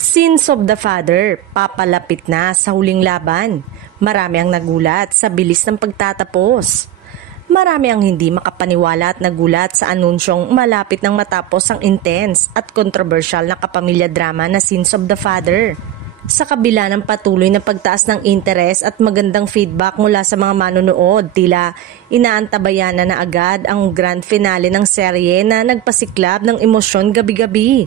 Sins of the Father, papalapit na sa huling laban. Marami ang nagulat sa bilis ng pagtatapos. Marami ang hindi makapaniwala at nagulat sa anunsyong malapit nang matapos ang intense at controversial na kapamilya drama na Sins of the Father. Sa kabila ng patuloy na pagtaas ng interes at magandang feedback mula sa mga manonood, tila inaantabayan na agad ang grand finale ng serye na nagpasiklab ng emosyon gabi-gabi.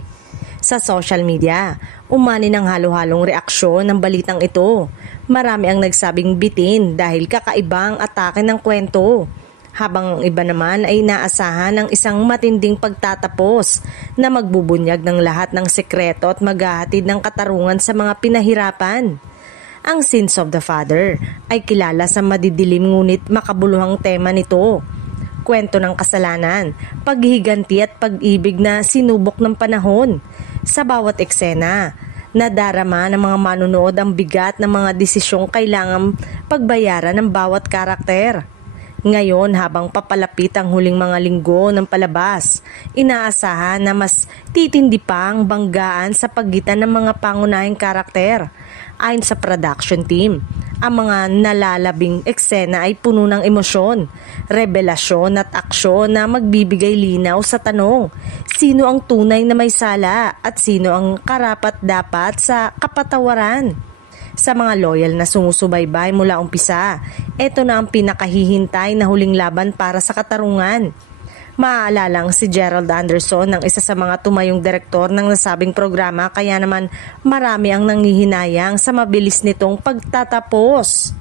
Sa social media, umani ng halo-halong reaksyon ng balitang ito. Marami ang nagsabing bitin dahil kakaibang atake ng kwento. Habang ang iba naman ay inaasahan ng isang matinding pagtatapos na magbubunyag ng lahat ng sekreto at maghahatid ng katarungan sa mga pinahirapan. Ang Sins of the Father ay kilala sa madidilim ngunit makabuluhang tema nito. Kwento ng kasalanan, paghihiganti at pag-ibig na sinubok ng panahon. Sa bawat eksena, nadarama ng mga manunood ang bigat ng mga desisyong kailangang pagbayaran ng bawat karakter. Ngayon, habang papalapit ang huling mga linggo ng palabas, inaasahan na mas titindi pa ang banggaan sa pagitan ng mga pangunahing karakter. Ayon sa production team, ang mga nalalabing eksena ay puno ng emosyon, revelasyon at aksyon na magbibigay linaw sa tanong, sino ang tunay na may sala at sino ang karapat-dapat sa kapatawaran. Sa mga loyal na sumusubaybay mula umpisa, ito na ang pinakahihintay na huling laban para sa katarungan. Maaalalang si Gerald Anderson ang isa sa mga tumayong direktor ng nasabing programa, kaya naman marami ang nanghihinayang sa mabilis nitong pagtatapos.